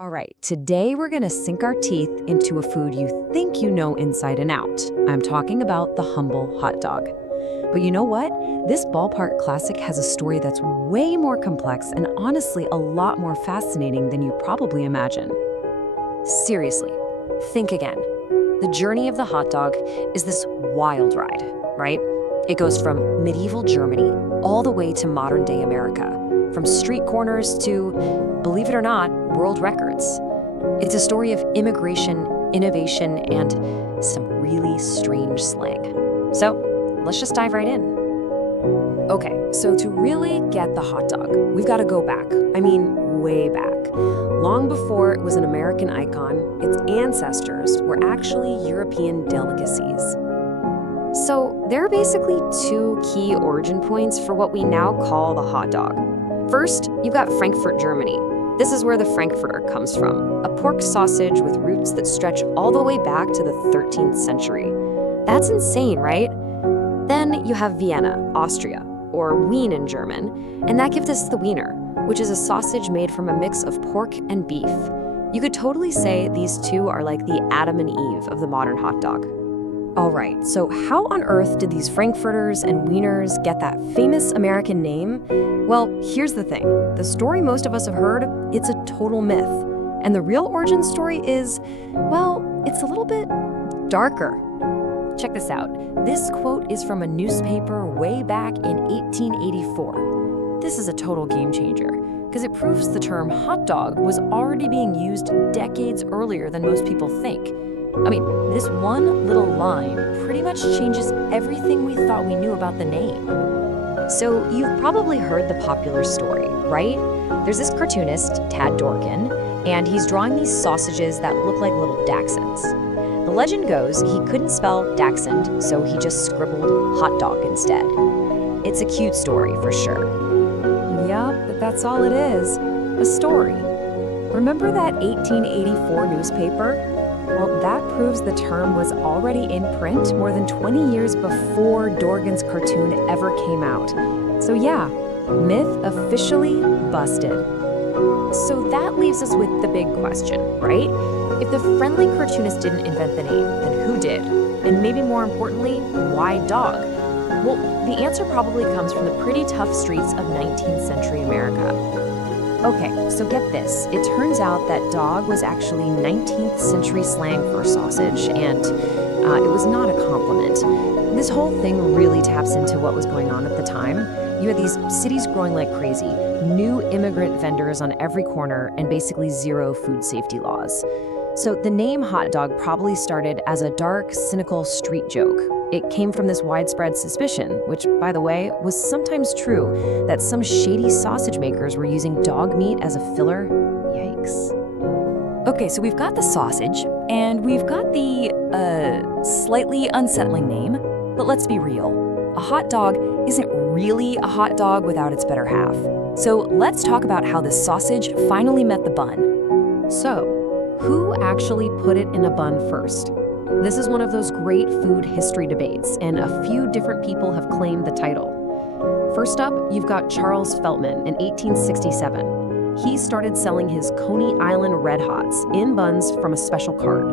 All right, today we're gonna sink our teeth into a food you think you know inside and out. I'm talking about the humble hot dog. But you know what? This ballpark classic has a story that's way more complex and honestly a lot more fascinating than you probably imagine. Seriously, think again. The journey of the hot dog is this wild ride, right? It goes from medieval Germany all the way to modern day America, from street corners to, believe it or not, world records. It's a story of immigration, innovation, and some really strange slang. So let's just dive right in. Okay, so to really get the hot dog, we've got to go back. I mean, way back. Long before it was an American icon, its ancestors were actually European delicacies. So there are basically two key origin points for what we now call the hot dog. First, you've got Frankfurt, Germany. This is where the Frankfurter comes from, a pork sausage with roots that stretch all the way back to the 13th century. That's insane, right? Then you have Vienna, Austria, or Wien in German, and that gives us the Wiener, which is a sausage made from a mix of pork and beef. You could totally say these two are like the Adam and Eve of the modern hot dog. All right, so how on earth did these Frankfurters and Wieners get that famous American name? Well, here's the thing. The story most of us have heard, it's a total myth. And the real origin story is, well, it's a little bit darker. Check this out. This quote is from a newspaper way back in 1884. This is a total game changer, because it proves the term hot dog was already being used decades earlier than most people think. I mean, this one little line pretty much changes everything we thought we knew about the name. So you've probably heard the popular story, right? There's this cartoonist, Tad Dorkin, and he's drawing these sausages that look like little dachshunds. The legend goes he couldn't spell dachshund, so he just scribbled hot dog instead. It's a cute story for sure. Yup, but that's all it is, a story. Remember that 1884 newspaper? Well, that proves the term was already in print more than 20 years before Dorgan's cartoon ever came out. So yeah, myth officially busted. So that leaves us with the big question, right? If the friendly cartoonist didn't invent the name, then who did? And maybe more importantly, why dog? Well, the answer probably comes from the pretty tough streets of 19th century America. Okay, so get this. It turns out that dog was actually 19th century slang for sausage, and it was not a compliment. This whole thing really taps into what was going on at the time. You had these cities growing like crazy, new immigrant vendors on every corner, and basically zero food safety laws. So the name hot dog probably started as a dark, cynical street joke. It came from this widespread suspicion, which, by the way, was sometimes true, that some shady sausage makers were using dog meat as a filler. Yikes. Okay, so we've got the sausage, and we've got the, slightly unsettling name, but let's be real. A hot dog isn't really a hot dog without its better half. So let's talk about how this sausage finally met the bun. So, who actually put it in a bun first? This is one of those great food history debates, and a few different people have claimed the title. First up, you've got Charles Feltman in 1867. He started selling his Coney Island Red Hots in buns from a special cart.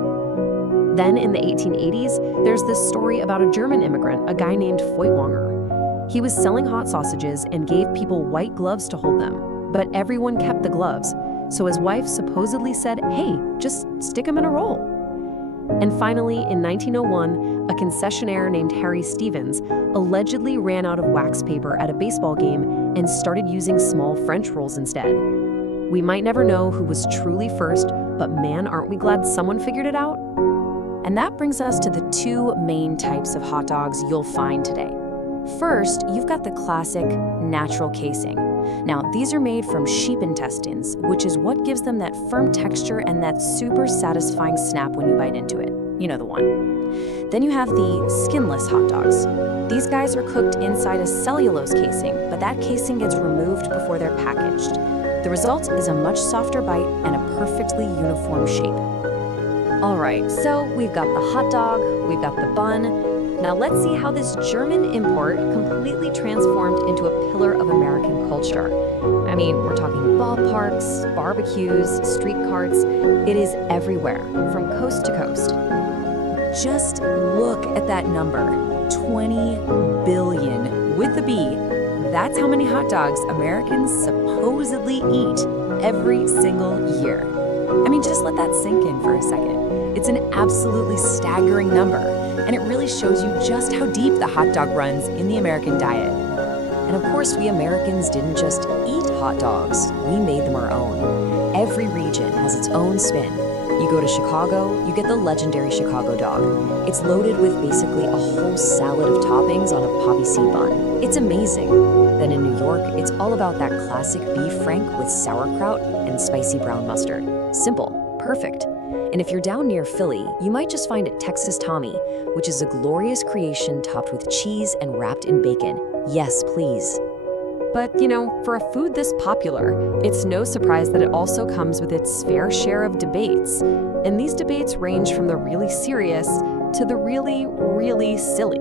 Then in the 1880s, there's this story about a German immigrant, a guy named Feuchtwanger. He was selling hot sausages and gave people white gloves to hold them, but everyone kept the gloves, so his wife supposedly said, "Hey, just stick them in a roll." And finally, in 1901, a concessionaire named Harry Stevens allegedly ran out of wax paper at a baseball game and started using small French rolls instead. We might never know who was truly first, but man, aren't we glad someone figured it out? And that brings us to the two main types of hot dogs you'll find today. First, you've got the classic natural casing. Now, these are made from sheep intestines, which is what gives them that firm texture and that super satisfying snap when you bite into it. You know the one. Then you have the skinless hot dogs. These guys are cooked inside a cellulose casing, but that casing gets removed before they're packaged. The result is a much softer bite and a perfectly uniform shape. All right, so we've got the hot dog, we've got the bun. Now let's see how this German import completely transformed into a pillar of American culture. I mean, we're talking ballparks, barbecues, street carts. It is everywhere, from coast to coast. Just look at that number, 20 billion with a B. That's how many hot dogs Americans supposedly eat every single year. I mean, just let that sink in for a second. It's an absolutely staggering number, and it really shows you just how deep the hot dog runs in the American diet. And of course, we Americans didn't just eat hot dogs, we made them our own. Every region has its own spin. You go to Chicago, you get the legendary Chicago dog. It's loaded with basically a whole salad of toppings on a poppy seed bun. It's amazing. Then in New York, it's all about that classic beef frank with sauerkraut and spicy brown mustard. Simple, perfect. And if you're down near Philly, you might just find it Texas Tommy, which is a glorious creation topped with cheese and wrapped in bacon. Yes, please. But, for a food this popular, it's no surprise that it also comes with its fair share of debates. And these debates range from the really serious to the really, really silly.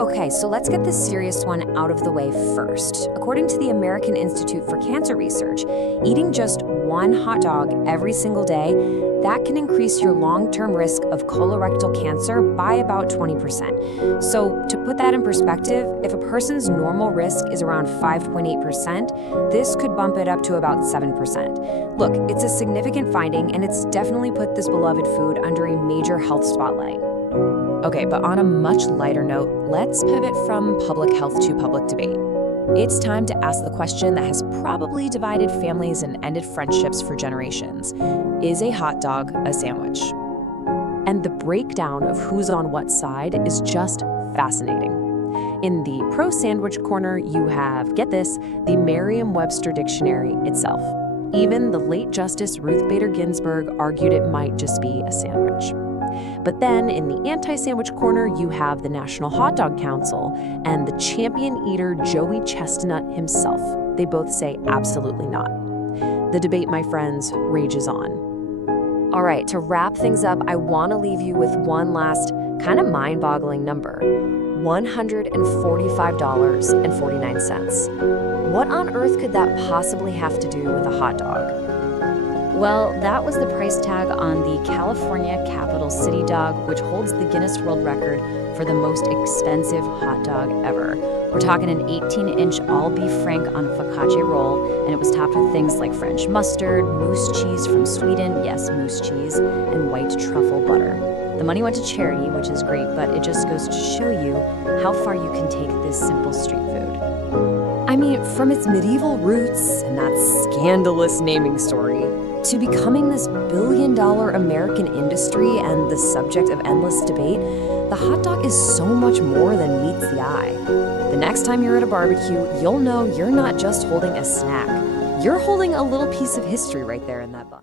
Okay, so let's get the serious one out of the way first. According to the American Institute for Cancer Research, eating just one hot dog every single day, that can increase your long-term risk of colorectal cancer by about 20%. So to put that in perspective, if a person's normal risk is around 5.8%, this could bump it up to about 7%. Look, it's a significant finding, and it's definitely put this beloved food under a major health spotlight. Okay, but on a much lighter note, let's pivot from public health to public debate. It's time to ask the question that has probably divided families and ended friendships for generations. Is a hot dog a sandwich? And the breakdown of who's on what side is just fascinating. In the pro-sandwich corner, you have, get this, the Merriam-Webster dictionary itself. Even the late Justice Ruth Bader Ginsburg argued it might just be a sandwich. But then in the anti-sandwich corner, you have the National Hot Dog Council and the champion eater Joey Chestnut himself. They both say absolutely not. The debate, my friends, rages on. All right, to wrap things up, I want to leave you with one last kind of mind-boggling number, $145.49. What on earth could that possibly have to do with a hot dog? Well, that was the price tag on the California Capital City Dog, which holds the Guinness World Record for the most expensive hot dog ever. We're talking an 18-inch all-beef frank on a focaccia roll, and it was topped with things like French mustard, moose cheese from Sweden, yes, moose cheese, and white truffle butter. The money went to charity, which is great, but it just goes to show you how far you can take this simple street food. I mean, from its medieval roots and that scandalous naming story, to becoming this billion-dollar American industry and the subject of endless debate, the hot dog is so much more than meets the eye. The next time you're at a barbecue, you'll know you're not just holding a snack. You're holding a little piece of history right there in that bun.